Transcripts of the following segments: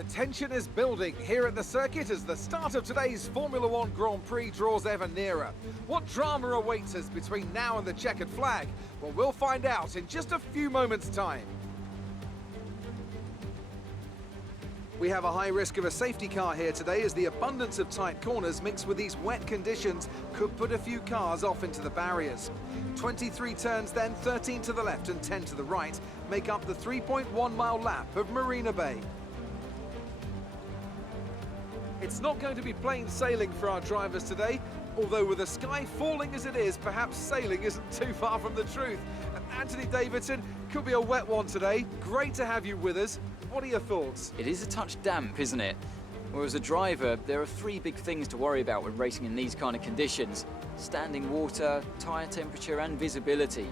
The tension is building here at the circuit as the start of today's Formula One Grand Prix draws ever nearer. What drama awaits us between now and the checkered flag? Well, we'll find out in just a few moments' time. We have a high risk of a safety car here today as the abundance of tight corners mixed with these wet conditions could put a few cars off into the barriers. 23 turns then, 13 to the left and 10 to the right, make up the 3.1-mile lap of Marina Bay. It's not going to be plain sailing for our drivers today, although with the sky falling as it is, perhaps sailing isn't too far from the truth. And Anthony Davidson, could be a wet one today. Great to have you with us. What are your thoughts? It is a touch damp, isn't it? Well, as a driver, there are three big things to worry about when racing in these kind of conditions: standing water, tyre temperature and visibility.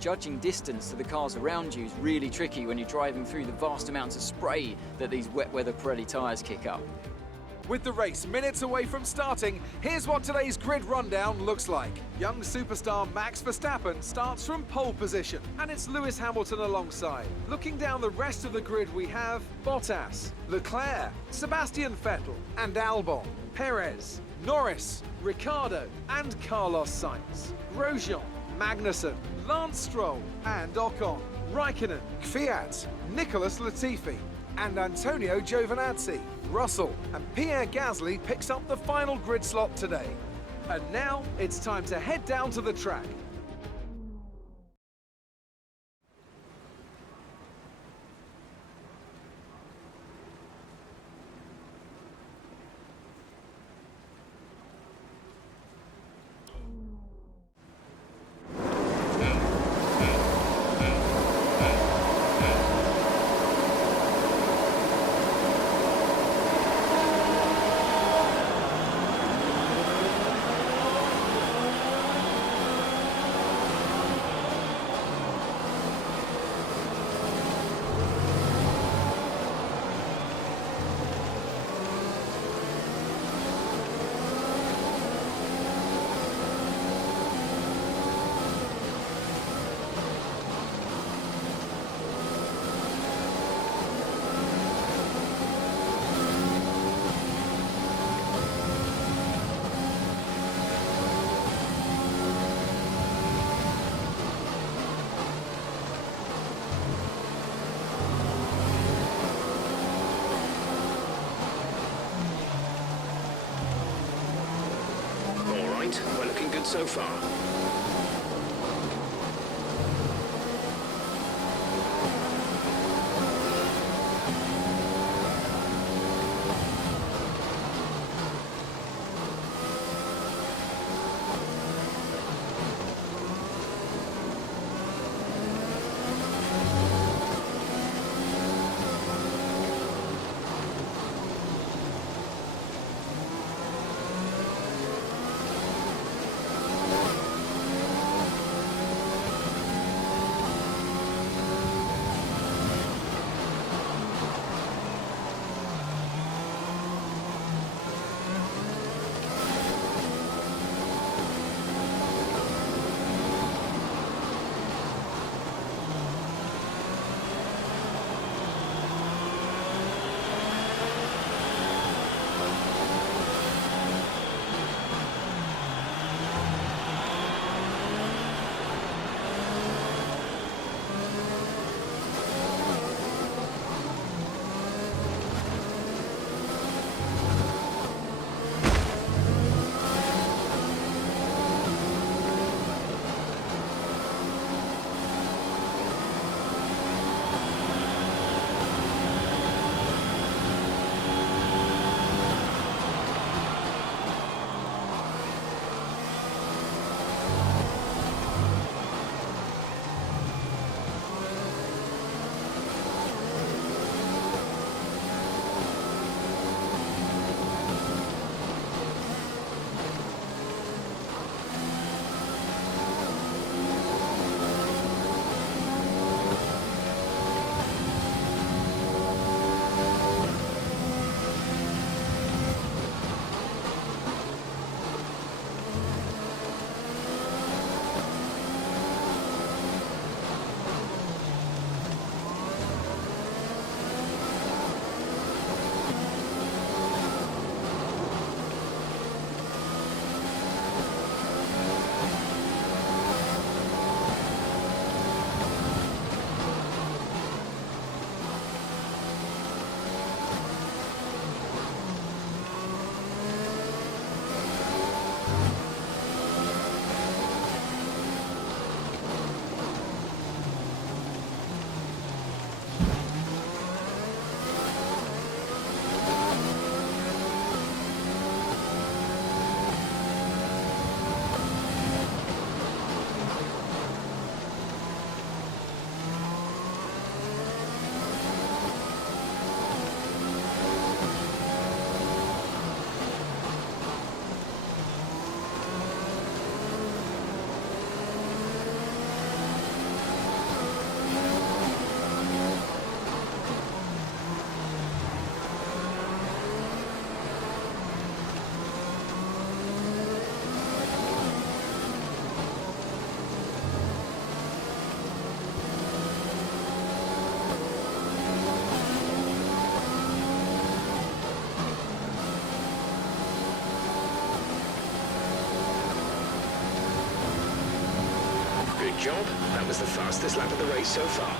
Judging distance to the cars around you is really tricky when you're driving through the vast amounts of spray that these wet weather Pirelli tyres kick up. With the race minutes away from starting, here's what today's grid rundown looks like. Young superstar Max Verstappen starts from pole position, and it's Lewis Hamilton alongside. Looking down the rest of the grid, we have Bottas, Leclerc, Sebastian Vettel, and Albon, Perez, Norris, Ricciardo, and Carlos Sainz, Grosjean, Magnussen, Lance Stroll, and Ocon, Raikkonen, Kvyat, Nicholas Latifi, and Antonio Giovinazzi. Russell and Pierre Gasly picks up the final grid slot today. And now it's time to head down to the track. We're looking good so far. job. That was the fastest lap of the race so far.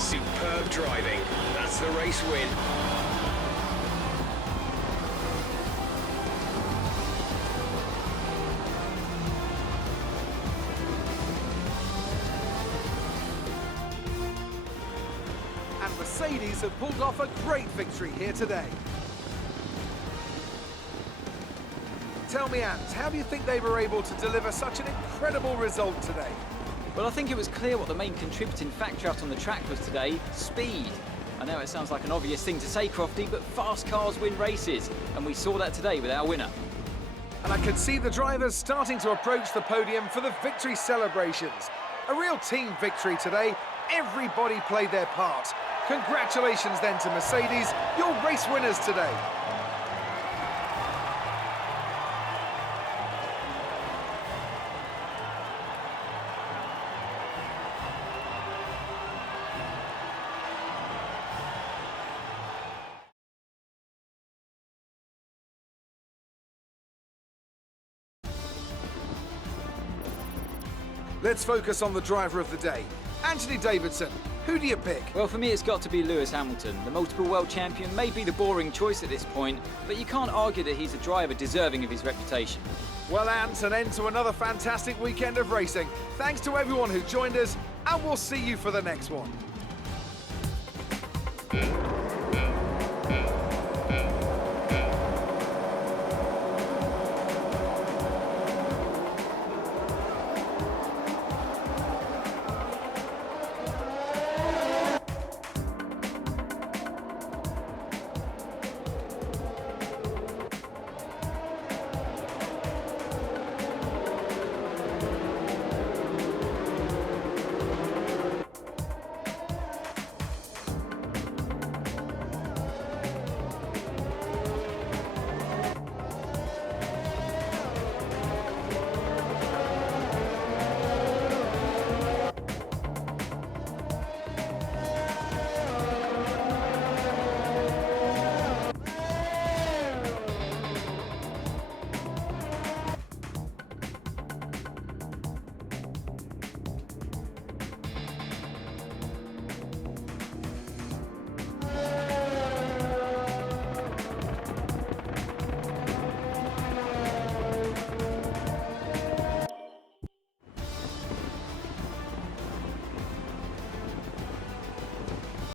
Superb driving. That's the race win. And Mercedes have pulled off a great victory here today. Tell me, Ant, how do you think they were able to deliver such an incredible result today? Well, I think it was clear what the main contributing factor out on the track was today: speed. I know it sounds like an obvious thing to say, Crofty, but fast cars win races, and we saw that today with our winner. And I could see the drivers starting to approach the podium for the victory celebrations. A real team victory today. Everybody played their part. Congratulations then to Mercedes, your race winners today. Let's focus on the driver of the day. Anthony Davidson, who do you pick? Well, for me, it's got to be Lewis Hamilton. The multiple world champion may be the boring choice at this point, but you can't argue that he's a driver deserving of his reputation. Well, Ant, an end to another fantastic weekend of racing. Thanks to everyone who joined us, and we'll see you for the next one.